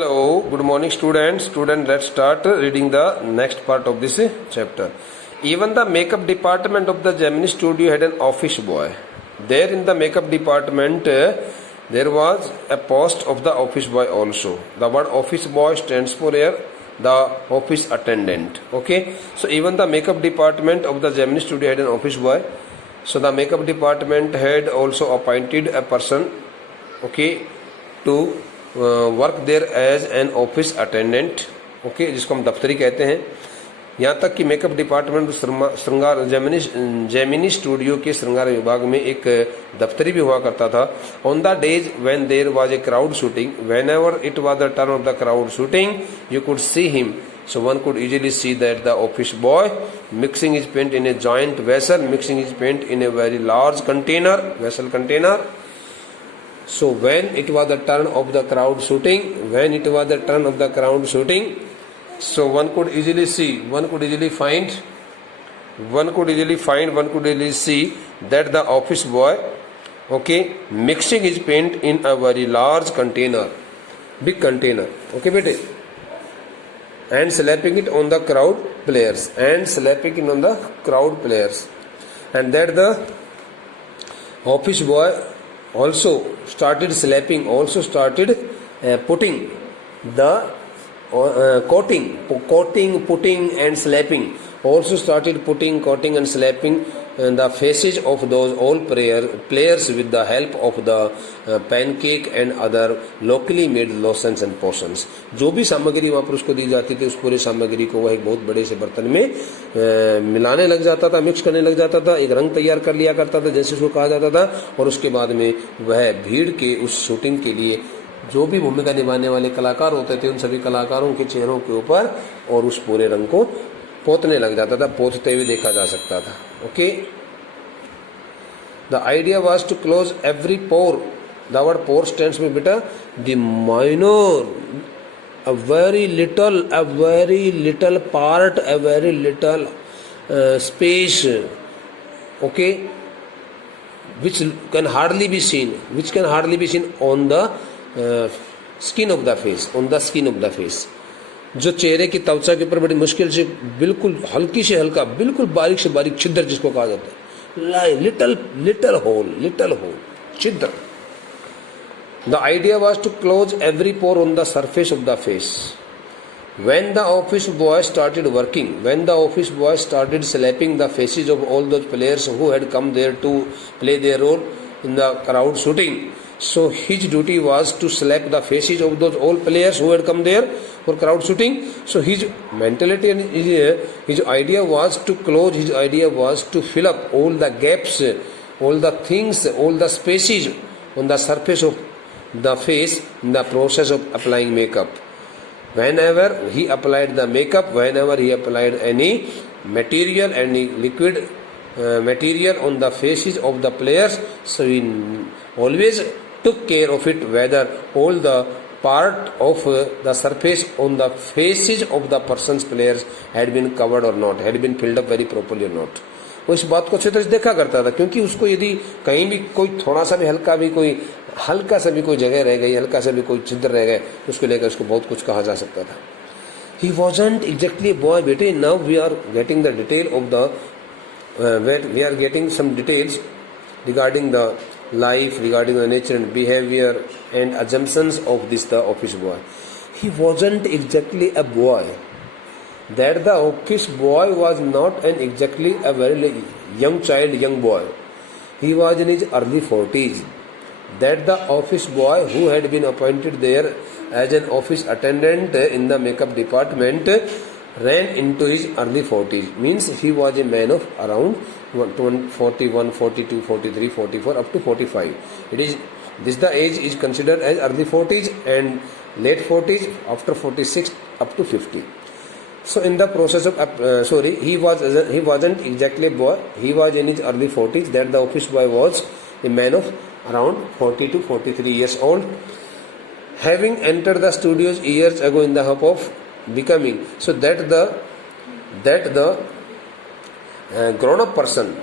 Hello, good morning students. Let's start reading the next part of this chapter. Even the makeup department of the Gemini studio had an office boy. There in the makeup department, there was a post of the office boy also. The word office boy stands for here, the office attendant. Okay, so even the makeup department of the Gemini studio had an office boy. So the makeup department had also appointed a person, okay, to work there as an office attendant, okay, जिसको हम दफ्तरी कहते हैं. यहाँ तक कि makeup department श्रृंगार Gemini studio के श्रृंगार विभाग में एक दफ्तरी भी हुआ करता था. On the days when there was a crowd shooting, whenever it was the turn of the crowd shooting, you could see him. So one could easily see that the office boy mixing his paint in a giant vessel, mixing his paint in a very large vessel container. So when it was the turn of the crowd shooting, so one could easily see, one could easily see that the office boy, okay, mixing his paint in a very large container, big container, okay, bete, and slapping it on the crowd players, and that the office boy also started slapping, putting the coating and slapping, also started putting, coating and slapping the faces of those all players with the help of the pancake and other locally made lotions and potions. जो भी सामग्री वहाँ पर उसको दी जाती थी, उस पूरे सामग्री को वह एक बहुत बड़े से बर्तन में मिलाने लग जाता था, मिक्स करने लग जाता था, एक रंग तैयार कर लिया करता था जैसे उसको कहा जाता था, और उसके बाद में वह भीड़ के उस शूटिंग के लिए जो भी भूमिका निभाने वाले कलाकार होते थे, उन सभी कलाकारों के चेहरों के ऊपर और उस पूरे रंग को पोतने लग जाता था, पोतते हुए देखा जा सकता था. Okay, the idea was to close every pore. The word pore stands में बेटा the minor, a very little part, a very little space, okay, which can hardly be seen on the skin of the face, जो चेहरे की त्वचा के ऊपर बड़ी मुश्किल से बिल्कुल हल्की से हल्का, बिल्कुल बारीक से बारीक छिद्र जिसको कहा जाता है, लिटल होल, छिद्र. The idea was to close every pore on the surface of the face. When the office boy started working, slapping the faces of all those players who had come there to play their role in the crowd shooting, so his duty was to slap the faces of those all players who had come there for crowd shooting. So his mentality and his idea was to close, his idea was to fill up all the gaps, all the things, all the spaces on the surface of the face in the process of applying makeup. Whenever he applied the makeup, whenever he applied any material, any liquid material on the faces of the players, so he always took care of it, whether all the part of the surface on the faces of the person's players had been covered or not, had been filled up very properly or not. वो इस बात को अच्छी तरह से देखा करता था, क्योंकि उसको यदि कहीं भी कोई थोड़ा सा भी हल्का सा भी कोई जगह रह गई, हल्का सा भी कोई छिद्र रह गए, उसको लेकर उसको बहुत कुछ कहा जा सकता था. He wasn't exactly a boy, बेटे. Now we are getting the detail of the we are getting some details regarding the life, regarding the nature and behavior and assumptions of the office boy. He wasn't exactly a boy. That the office boy was not exactly a very young boy. He was in his early 40s. That the office boy who had been appointed there as an office attendant in the makeup department ran into his early 40s. Means he was a man of around 41, 42, 43, 44 up to 45. The age is considered as early 40s and late 40s, after 46 up to 50. So in the process of he wasn't exactly a boy. He was in his early 40s. That the office boy was a man of around 40 to 43 years old, having entered the studios years ago in the hope of becoming. So that the grown up person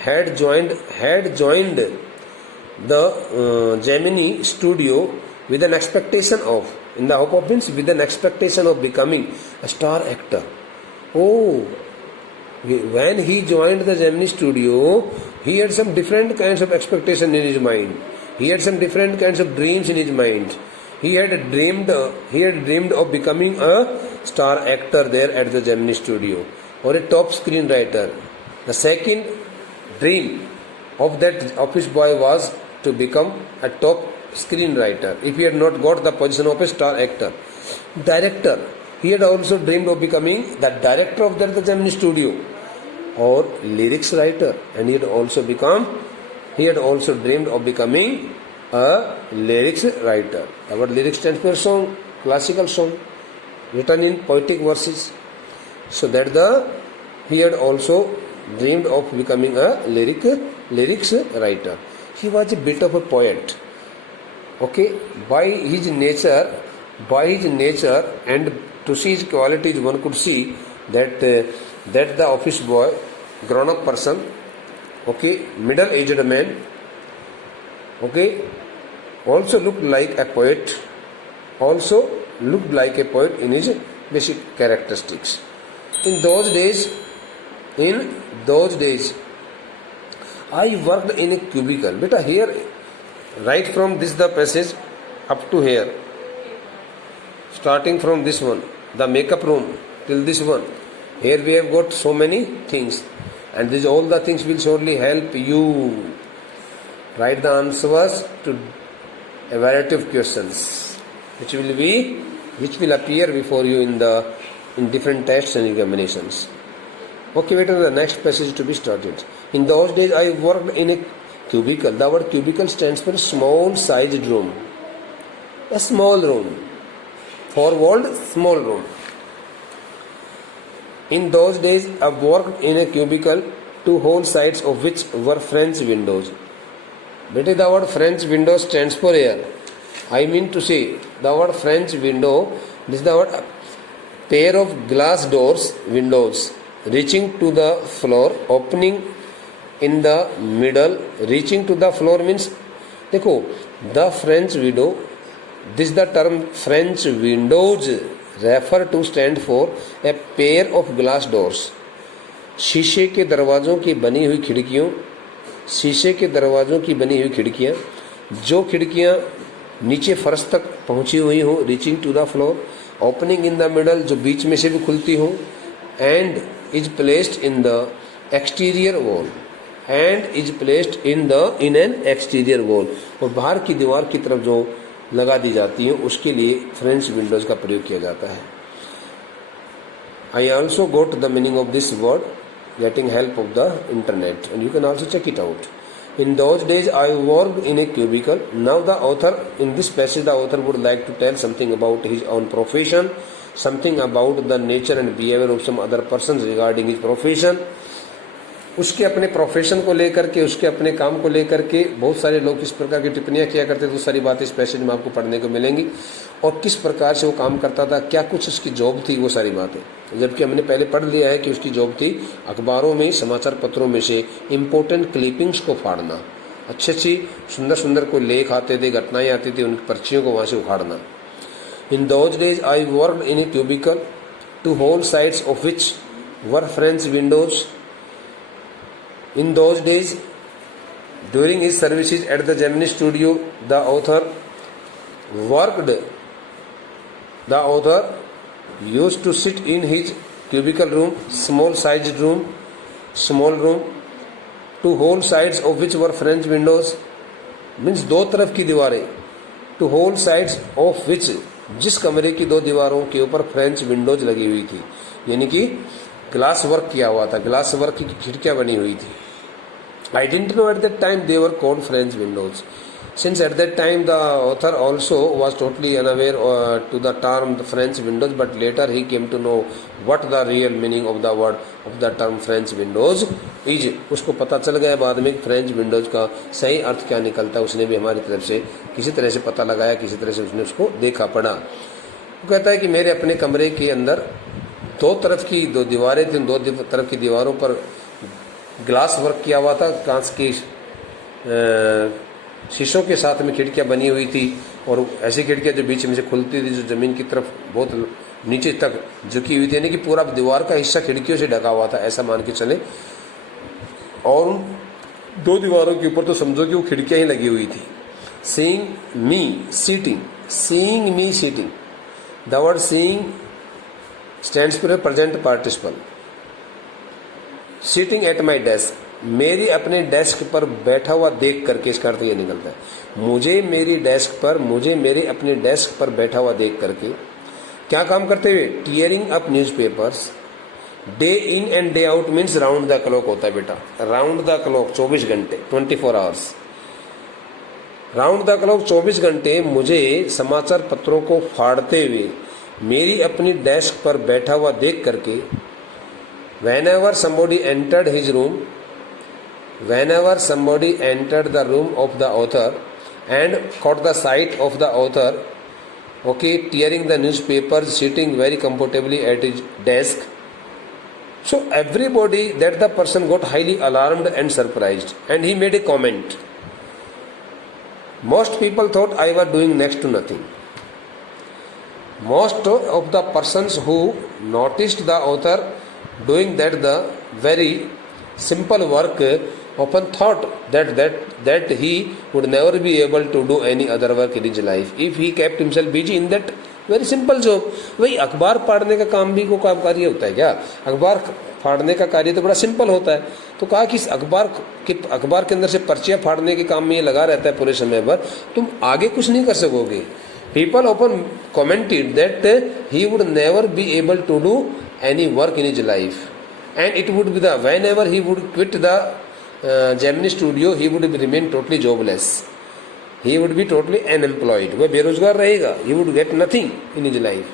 had joined the Gemini studio with an expectation of, in the hope of means with an expectation of becoming a star actor. Oh, when he joined the Gemini studio, he had some different kinds of expectation in his mind. He had some different kinds of dreams in his mind. He had dreamed of becoming a star actor there at the Gemini studio, or a top screenwriter. The second dream of that office boy was to become a top screenwriter if he had not got the position of a star actor. Director, he had also dreamed of becoming the director of the Gemini studio, or lyrics writer, and he had also dreamed of becoming a lyrics writer. The word lyrics stands for song, classical song, written in poetic verses. So that he had also dreamed of becoming a lyrics writer. He was a bit of a poet. Okay, by his nature, and to see his qualities, one could see that the office boy, grown-up person, okay, middle-aged man, okay, also looked like a poet, in his basic characteristics. In those days, I worked in a cubicle. Beta, here, right from this the passage up to here, starting from this one, the makeup room, till this one. Here we have got so many things, and these all the things will surely help you write the answers to a variety of questions, which will appear before you in different tests and examinations. Okay, wait until the next passage to be started. In those days, I worked in a cubicle. The word cubicle stands for small sized room. A small room. Four-walled small room. In those days, I worked in a cubicle, two whole sides of which were French windows. Beta, the word French window stands for air. I mean to say, the word French window, this is the word pair of glass doors, windows, reaching to the floor, opening in the middle. Reaching to the floor means, देखो, the French window, this is the term French windows refer to stand for a pair of glass doors. शीशे के दरवाज़ों की बनी हुई खिड़कियाँ, जो खिड़कियाँ नीचे फर्श तक पहुँची हुई हों, reaching to the floor, opening in the middle, जो बीच में से भी खुलती हों, and is placed in the exterior wall, in an exterior wall, और बाहर की दीवार की तरफ जो लगा दी जाती हैं, उसके लिए फ्रेंच विंडोज का प्रयोग किया जाता है. I also got the meaning of this word getting help of the internet, and you can also check it out. In those days, I worked in a cubicle. Now the author, in this passage, the author would like to tell something about his own profession, something about the nature and behavior of some other persons regarding his profession. उसके अपने profession को लेकर के, उसके अपने काम को लेकर के बहुत सारे लोग किस प्रकार की टिप्पणियां किया करते थे, तो सारी बातें इस पैसेज में आपको पढ़ने को मिलेंगी, और किस प्रकार से वो काम करता था, क्या कुछ उसकी जॉब थी, वो सारी बातें. जबकि हमने पहले पढ़ लिया है कि उसकी जॉब थी अखबारों में, समाचार पत्रों में से इम्पोर्टेंट क्लिपिंग्स को फाड़ना. अच्छी सुंदर सुंदर कोई लेख आते थे, घटनाएं आती थी, उनकी पर्चियों को वहाँ से उखाड़ना. In those days I worked in a cubicle, two whole sides of which were French windows. In those days, during his services at the Gemini studio, the author used to sit in his cubicle room, small room, two whole sides of which were French windows, means दो तरफ की दीवारें, two whole sides of which, जिस कमरे की दो दीवारों के ऊपर फ्रेंच विंडोज लगी हुई थी, यानी कि ग्लास वर्क किया हुआ था, ग्लास वर्क की खिड़कियां बनी हुई थी. I didn't know at that time they were called French windows, since at that time the author also was totally unaware to the term the French windows, but later he came to know what the real meaning of the word of the term French windows is. उसको पता चल गया बाद में French Windows का सही अर्थ क्या निकलता है. उसने भी हमारी तरफ से किसी तरह से पता लगाया, किसी तरह से उसने उसको देखा पढ़ा. वो कहता है कि मेरे अपने कमरे के अंदर दो तरफ की दो दीवारें थी, दो तरफ की दीवारों पर ग्लास वर्क किया हुआ था, कांच की शीशों के साथ में खिड़कियाँ बनी हुई थी, और ऐसी खिड़कियाँ जो बीच में से खुलती थी, जो ज़मीन की तरफ बहुत नीचे तक झुकी हुई थी, यानी कि पूरा दीवार का हिस्सा खिड़कियों से ढका हुआ था, ऐसा मान के चले। और उन दो दीवारों के ऊपर तो समझो कि वो खिड़कियाँ ही लगी हुई थी। Seeing me sitting, the word seeing stands for present participle. Sitting at my desk, मेरी अपने डेस्क पर बैठा हुआ देख करके इसका अर्थ ये निकलता है, मुझे मेरे अपने डेस्क पर बैठा हुआ देख करके क्या काम करते हुए, tearing up newspapers. Day in and day out means round the clock होता है बेटा, राउंड द क्लॉक 24 घंटे, 24 आवर्स, राउंड द क्लॉक 24 घंटे मुझे समाचार पत्रों को फाड़ते हुए मेरी अपनी डेस्क पर बैठा हुआ देख करके, whenever somebody entered the room of the author and caught the sight of the author, okay, tearing the newspapers, sitting very comfortably at his desk, so everybody, that the person got highly alarmed and surprised, and he made a comment. Most people thought I was doing next to nothing. Most of the persons who noticed the author doing that the very simple work often thought that he would never be able to do any other work in his life if he kept himself busy in that very simple job. वही अखबार फाड़ने का काम भी को काम कार्य होता है क्या? अखबार फाड़ने का कार्य तो बड़ा सिंपल होता है। तो कहा कि इस अखबार के अंदर से पर्चियाँ फाड़ने के काम में ये लगा रहता है पूरे समय भर, तुम आगे कुछ नहीं कर सकोगे। People often commented that he would never be able to do any work in his life, and it would be the whenever he would quit the Gemini studio, he would remain totally jobless. He would be totally unemployed. वह बेरोजगार रहेगा. He would get nothing in his life.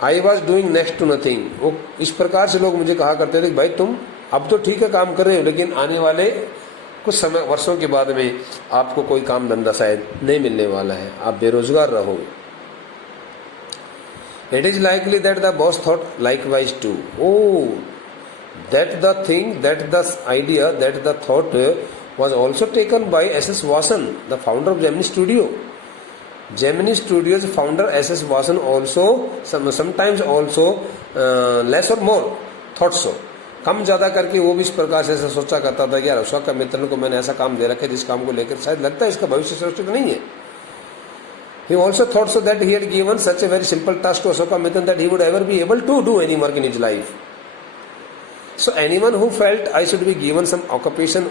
I was doing next to nothing. वो इस प्रकार से लोग मुझे कहा करते थे कि भाई तुम अब तो ठीक है काम कर रहे हो, लेकिन आने वाले कुछ समय वर्षों के बाद में आपको कोई काम धंधा शायद नहीं मिलने वाला है, आप बेरोजगार रहोगे। It is likely that the boss thought likewise too. Oh, that the idea, that the thought was also taken by S.S. Vasan, the founder of Gemini Studio. Gemini Studio's founder S.S. Vasan also sometimes also less or more thought so. कम ज़्यादा करके वो भी इस प्रकार से ऐसा सोचा करता था कि यार अशोक का मित्र को मैंने ऐसा काम दे रखा है जिस काम को लेकर शायद लगता है इसका भविष्य सुरक्षित नहीं है। He also thought so that he had given such a very simple task to Ashoka Mittal that he would ever be able to do any work in his life. So anyone who felt I should be given some occupation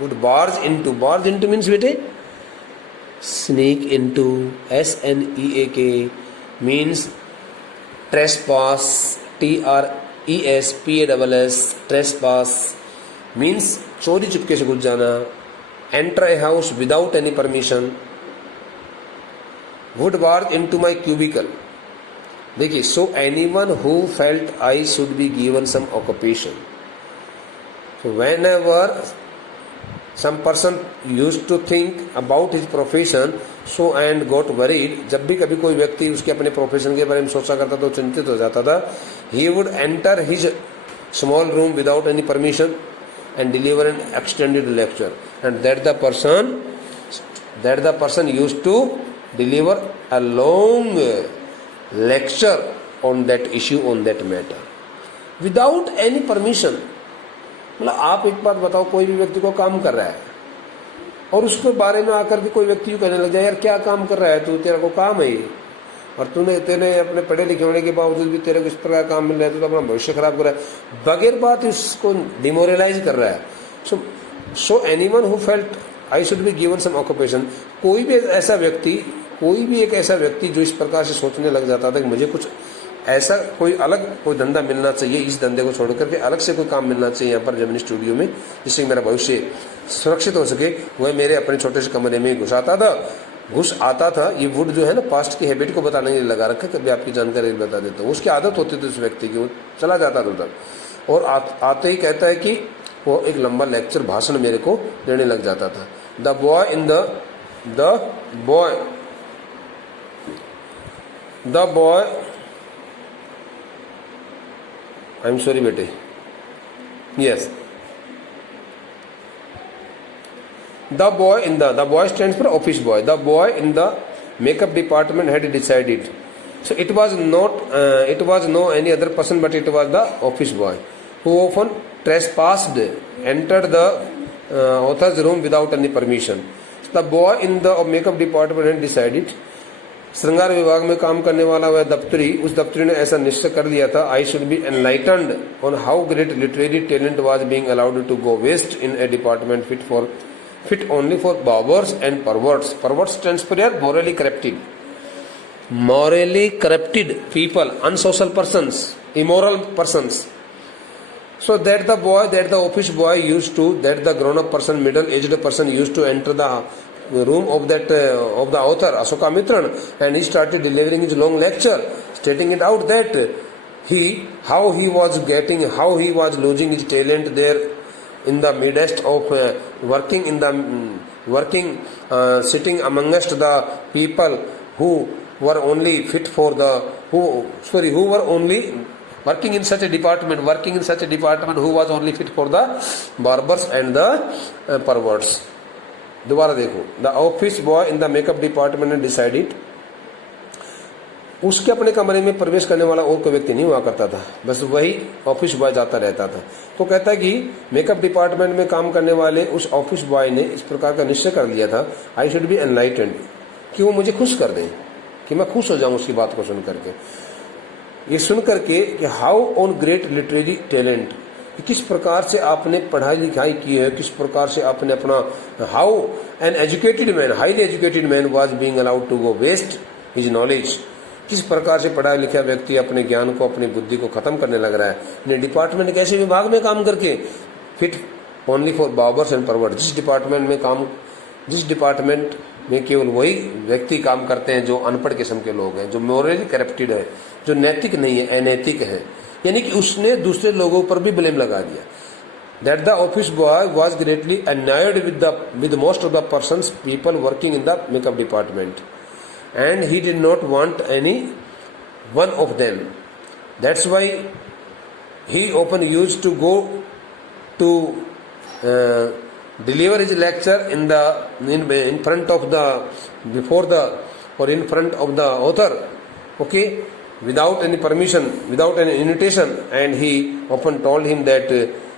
would barge into means bete sneak into, SNEAK means trespass, TRESPASS, trespass means चोरी चुपके से घुस जाना, enter a house without any permission, would barge into my cubicle. देखिए, so anyone who felt I should be given some occupation. So whenever some person used to think about his profession so and got worried, जब भी कभी कोई व्यक्ति उसके अपने profession के बारे में सोचा करता तो चिंतित हो जाता था, he would enter his small room without any permission and deliver an extended lecture, and that the person used to deliver a long lecture on that issue, on that matter, without any permission. मतलब आप एक बात बताओ, कोई भी व्यक्ति को काम कर रहा है और उसके बारे में आकर के कोई व्यक्ति कहने लग जाए यार क्या काम कर रहा है तू, तेरा को काम है ये, और तेने अपने पढ़े लिखे होने के बावजूद भी तेरे को इस प्रकार काम मिल रहा है, तो अपना भविष्य खराब कर रहा है, बगैर बात इसको डिमोरलाइज कर रहा है। So anyone who felt I should be given some occupation, कोई भी एक ऐसा व्यक्ति जो इस प्रकार से सोचने लग जाता था कि मुझे कुछ ऐसा कोई धंधा मिलना चाहिए, इस धंधे को छोड़ करके अलग से कोई काम मिलना चाहिए यहाँ पर जेमिनी स्टूडियो में, जिससे मेरा भविष्य सुरक्षित हो सके, वह मेरे अपने छोटे से कमरे में घुस आता था। ये वुड जो है ना, पास्ट की हैबिट को बताने के लिए लगा रखा है, कभी आपकी जानकारी बता देता हूँ। उसकी आदत होती थी उस व्यक्ति की, वो चला जाता था उधर और आते ही कहता है कि वो एक लंबा लेक्चर भाषण मेरे को देने लग जाता था। The boy I am sorry बेटे, yes, The boy stands for office boy. The boy in the makeup department had decided. So it was no any other person, but it was the office boy who often trespassed, entered the author's room without any permission. So the boy in the makeup department had decided. श्रृंगार विभाग में काम करने वाला वह दफ्तरी, उस दफ्तरी ने ऐसा निश्चय कर लिया था, I should be enlightened on how great literary talent was being allowed to go waste in a department fit only for barbers and perverts. Perverts stands for morally corrupted people, unsocial persons, immoral persons. So that the office boy used to, that the grown up person, middle aged person used to enter the room of the author Asoka Mitran, and he started delivering his long lecture, stating it out that how he was losing his talent there in the midst of sitting amongst the people who were only working in such a department who was only fit for the barbers and the perverts. दोबारा देखो, the office boy in the makeup department ने decided, उसके अपने कमरे में प्रवेश करने वाला और कोई व्यक्ति नहीं हुआ करता था, बस वही ऑफिस बॉय जाता रहता था। तो कहता है कि मेकअप डिपार्टमेंट में काम करने वाले उस ऑफिस बॉय ने इस प्रकार का निश्चय कर लिया था, आई शुड बी एनलाइटेंड, कि वो मुझे खुश कर दें, कि मैं खुश हो जाऊं उसकी बात को सुन करके। ये सुन करके कि how on great literary talent, किस प्रकार से आपने पढ़ाई लिखाई की है, किस प्रकार से आपने अपना, how an educated man, highly educated man was being allowed to go waste his knowledge, किस प्रकार से पढ़ा लिखा व्यक्ति अपने ज्ञान को, अपनी बुद्धि को खत्म करने लग रहा है डिपार्टमेंट के ऐसे विभाग में काम करके, fit only for barbers and pervert, जिस डिपार्टमेंट में केवल वही व्यक्ति काम करते हैं जो अनपढ़ किस्म के लोग हैं, जो मोरली करप्टेड है, जो नैतिक नहीं है, अनैतिक है, यानी कि उसने दूसरे लोगों पर भी ब्लेम लगा दिया। That the office boy was greatly annoyed with most of the persons people working in the makeup department, and he did not want any one of them. That's why he often used to go to deliver his lecture in front of the author, okay, without any permission, without any invitation, and he often told him that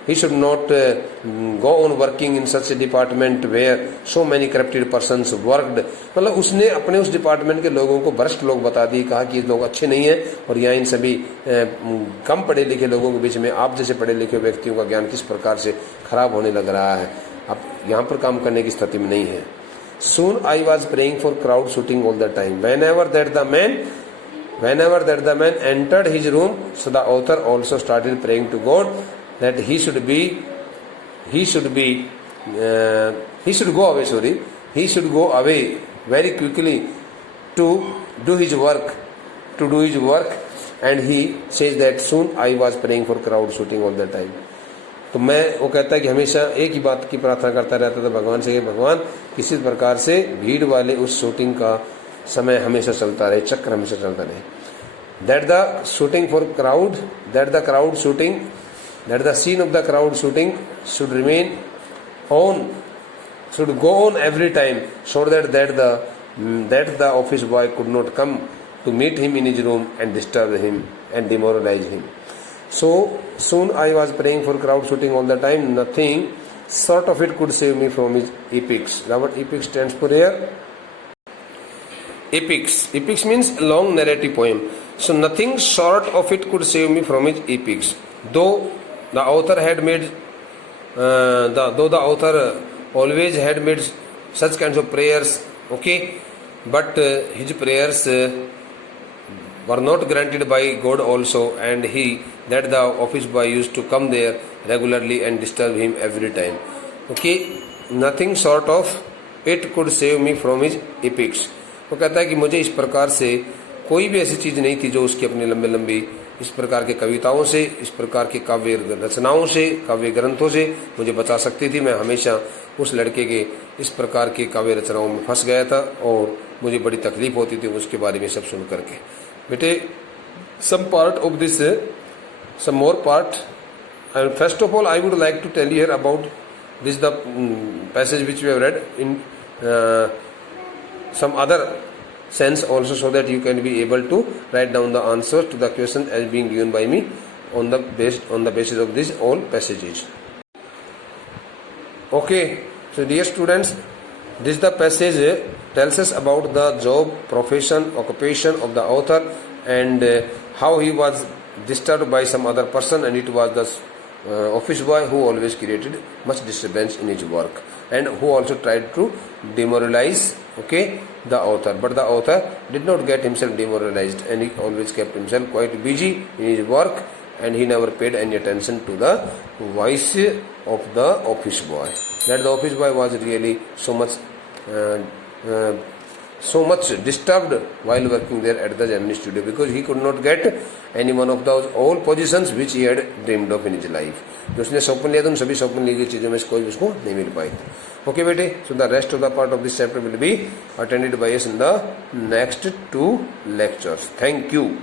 he should not go on working in such a department where so many corrupted persons worked. मतलब उसने अपने उस department के लोगों को भ्रष्ट लोग बता दिए, कहा कि ये लोग अच्छे नहीं हैं, और यहाँ इन सभी कम पढ़े लिखे लोगों के बीच में आप जैसे पढ़े लिखे व्यक्तियों का ज्ञान किस प्रकार से खराब होने लग रहा है, अब यहाँ पर काम करने की स्थिति में नहीं है। Soon I was praying for crowd shooting all the time. Whenever that the man entered his room, so the author also started praying to God that he should go away very quickly to do his work, and he says that soon I was praying for crowd shooting all the time. तो वो कहता है कि हमेशा एक ही बात की प्रार्थना करता रहता था भगवान से, भगवान किसी प्रकार से भीड़ वाले उस शूटिंग का समय हमेशा चलता रहे, चक्र हमेशा चलता रहे। That the scene of the crowd shooting should go on every time, so that the office boy could not come to meet him in his room and disturb him and demoralize him. So soon I was praying for crowd shooting all the time. Nothing short of it could save me from his epics. The word epic stands for here. Epics means long narrative poem. So nothing short of it could save me from his epics. Though the author always had made such kinds of prayers, okay, but his prayers were not granted by God also, and that the office boy used to come there regularly and disturb him every time. Okay, nothing short of it could save me from his epics. वो कहता है कि मुझे इस प्रकार से कोई भी ऐसी चीज़ नहीं थी जो उसकी अपनी लंबी इस प्रकार के कविताओं से, इस प्रकार के काव्य रचनाओं से, काव्य ग्रंथों से मुझे बचा सकती थी। मैं हमेशा उस लड़के के इस प्रकार के काव्य रचनाओं में फंस गया था और मुझे बड़ी तकलीफ होती थी उसके बारे में सब सुन करके। बेटे, some more part, and first of all I would like to tell you here about this is the passage which we have read in some other sense also, so that you can be able to write down the answers to the question as being given by me on the basis of these all passages. Okay, so dear students, this the passage tells us about the job, profession, occupation of the author, and how he was disturbed by some other person, and it was the office boy who always created much disturbance in his work, and who also tried to demoralize, okay, the author. But the author did not get himself demoralized, and he always kept himself quite busy in his work, and he never paid any attention to the voice of the office boy. That the office boy was really so much disturbed while working there at the Gemini studio, because he could not get any one of those all positions which he had dreamed of in his life. जो उसने स्वप्न लिया था उन सभी स्वप्न ली गई चीज़ों में से कोई उसको नहीं मिल पाई. Okay बेटे, so the rest of the part of this chapter will be attended by us in the next 2 lectures. Thank you.